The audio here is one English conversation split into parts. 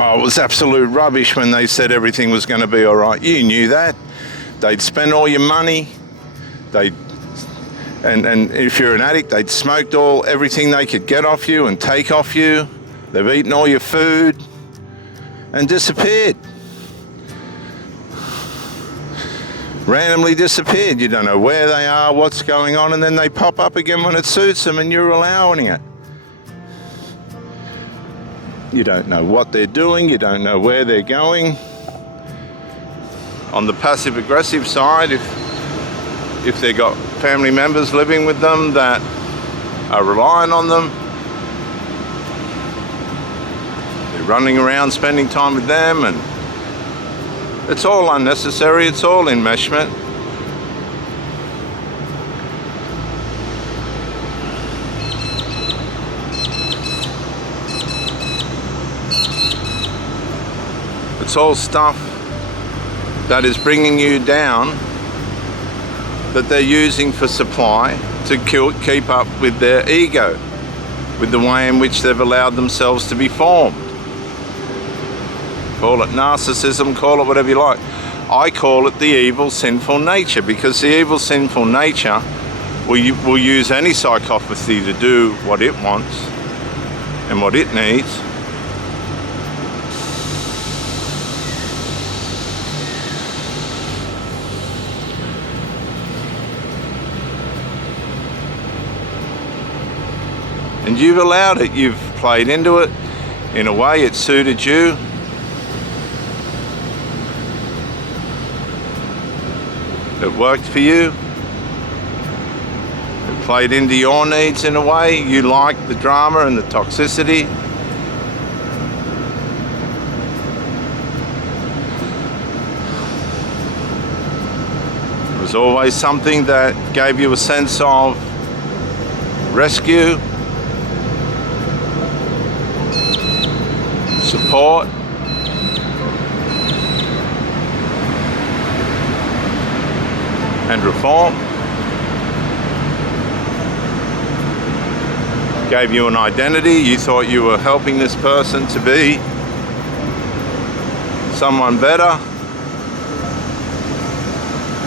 Oh, it was absolute rubbish when they said everything was going to be all right. You knew that. They'd spend all your money. And if you're an addict, they'd smoked everything they could get off you and take off you. They've eaten all your food and disappeared. Randomly disappeared. You don't know where they are, what's going on, and then they pop up again when it suits them and you're allowing it. You don't know what they're doing, you don't know where they're going. On the passive-aggressive side, if they've got family members living with them that are relying on them, they're running around spending time with them, and it's all unnecessary, it's all enmeshment. It's all stuff that is bringing you down, that they're using for supply to keep up with their ego, with the way in which they've allowed themselves to be formed. Call it narcissism, call it whatever you like. I call it the evil, sinful nature, because the evil, sinful nature will use any psychopathy to do what it wants and what it needs. And you've allowed it, you've played into it in a way it suited you. It worked for you. It played into your needs in a way. You liked the drama and the toxicity. It was always something that gave you a sense of rescue, support, and reform. Gave you an identity. You thought you were helping this person to be someone better.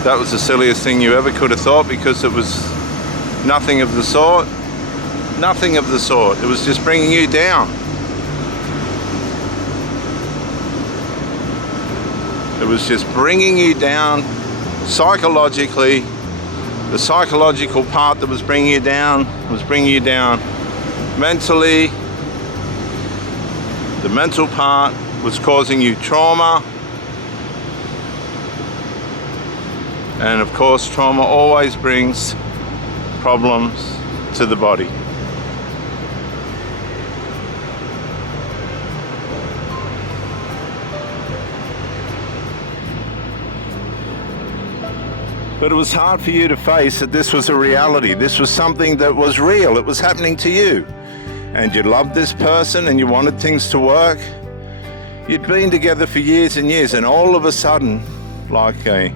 That was the silliest thing you ever could have thought, because it was nothing of the sort. Nothing of the sort. It was just bringing you down. It was just bringing you down psychologically. The psychological part that was bringing you down mentally. The mental part was causing you trauma. And of course, trauma always brings problems to the body. But it was hard for you to face that this was a reality. This was something that was real. It was happening to you. And you loved this person and you wanted things to work. You'd been together for years and years, and all of a sudden, like a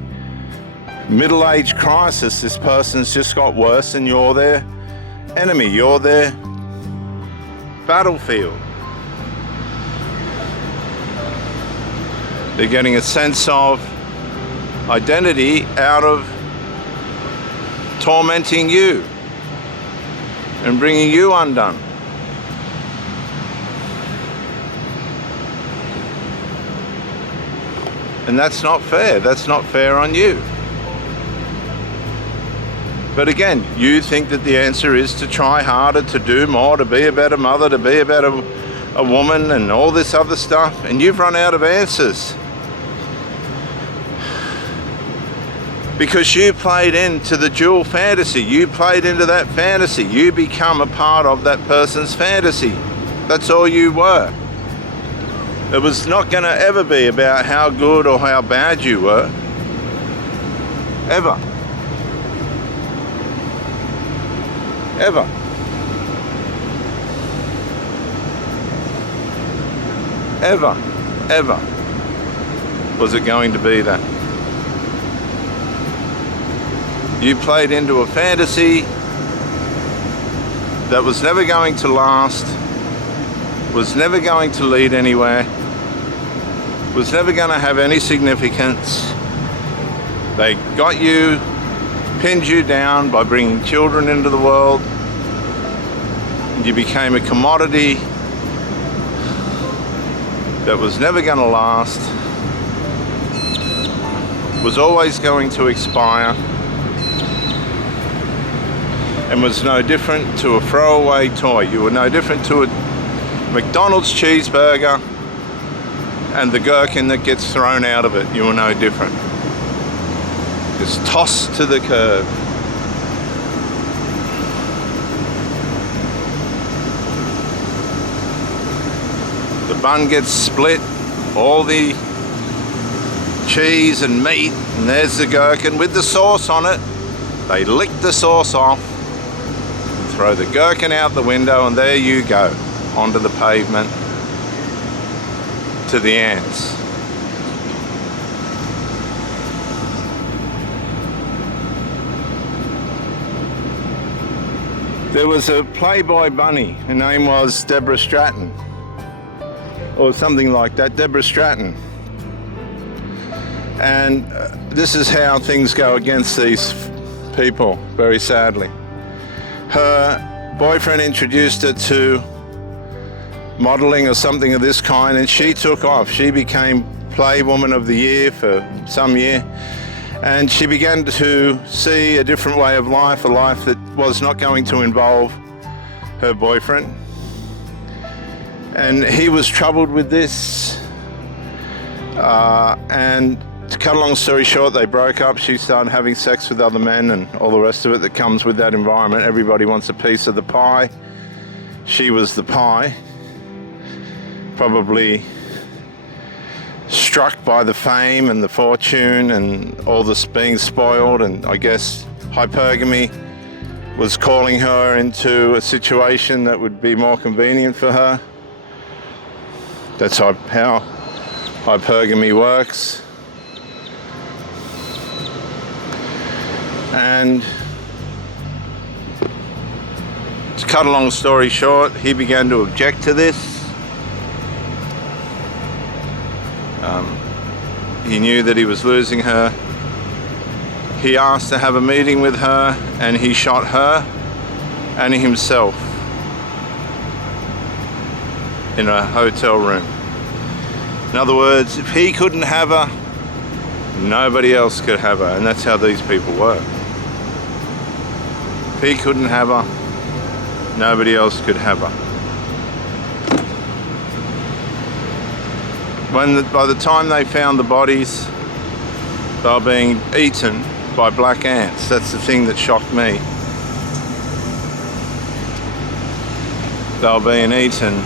middle-age crisis, this person's just got worse and you're their enemy. You're their battlefield. They're getting a sense of identity out of tormenting you and bringing you undone. And that's not fair. That's not fair on you. But again, you think that the answer is to try harder, to do more, to be a better mother, to be a better woman, and all this other stuff, and you've run out of answers. Because you played into the dual fantasy. You played into that fantasy. You become a part of that person's fantasy. That's all you were. It was not going to ever be about how good or how bad you were. Ever. Ever. Ever. Ever was it going to be that. You played into a fantasy that was never going to last, was never going to lead anywhere, was never going to have any significance. They got you, pinned you down by bringing children into the world, and you became a commodity that was never going to last, was always going to expire, and was no different to a throwaway toy. You were no different to a McDonald's cheeseburger and the gherkin that gets thrown out of it. You were no different. It's tossed to the curb. The bun gets split, all the cheese and meat, and there's the gherkin with the sauce on it. They lick the sauce off, throw the gherkin out the window, and there you go, onto the pavement, to the ants. There was a Playboy bunny, her name was Deborah Stratton, or something like that, Deborah Stratton. And this is how things go against these people, very sadly. Her boyfriend introduced her to modeling or something of this kind, and she took off. She became Playwoman of the Year for some year, and she began to see a different way of life, a life that was not going to involve her boyfriend. And he was troubled with this, and to cut a long story short, they broke up. She started having sex with other men and all the rest of it that comes with that environment. Everybody wants a piece of the pie. She was the pie, probably struck by the fame and the fortune and all this being spoiled, and I guess hypergamy was calling her into a situation that would be more convenient for her. That's how hypergamy works. And to cut a long story short, he began to object to this. He knew that he was losing her. He asked to have a meeting with her, and he shot her and himself in a hotel room. In other words, if he couldn't have her, nobody else could have her, and that's how these people work. If he couldn't have her, nobody else could have her. By the time they found the bodies, they were being eaten by black ants. That's the thing that shocked me. They were being eaten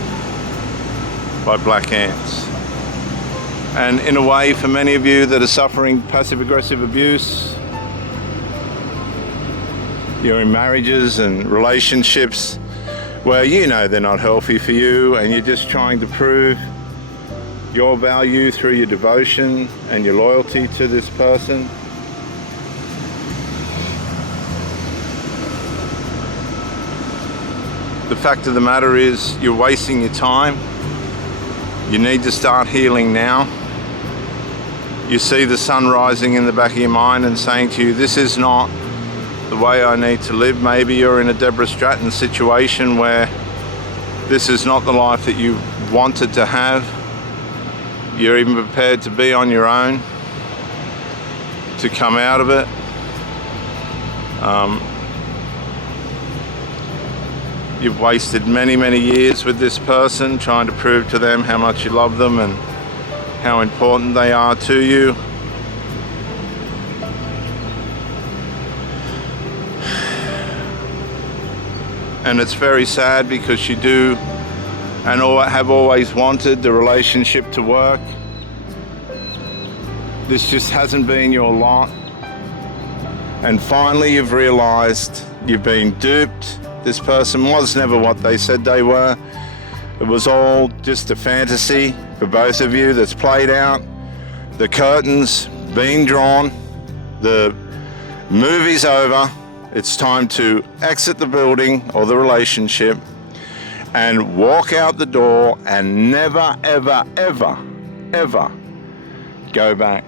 by black ants. And in a way, for many of you that are suffering passive-aggressive abuse, you're in marriages and relationships where you know they're not healthy for you, and you're just trying to prove your value through your devotion and your loyalty to this person. The fact of the matter is, you're wasting your time. You need to start healing now. You see the sun rising in the back of your mind and saying to you, this is not the way I need to live. Maybe you're in a Deborah Stratton situation where this is not the life that you wanted to have. You're even prepared to be on your own to come out of it. You've wasted many, many years with this person trying to prove to them how much you love them and how important they are to you. And it's very sad because you do and have always wanted the relationship to work. This just hasn't been your lot. And finally you've realized you've been duped. This person was never what they said they were. It was all just a fantasy for both of you that's played out. The curtain's been drawn. The movie's over. It's time to exit the building or the relationship and walk out the door and never, ever, ever, ever go back.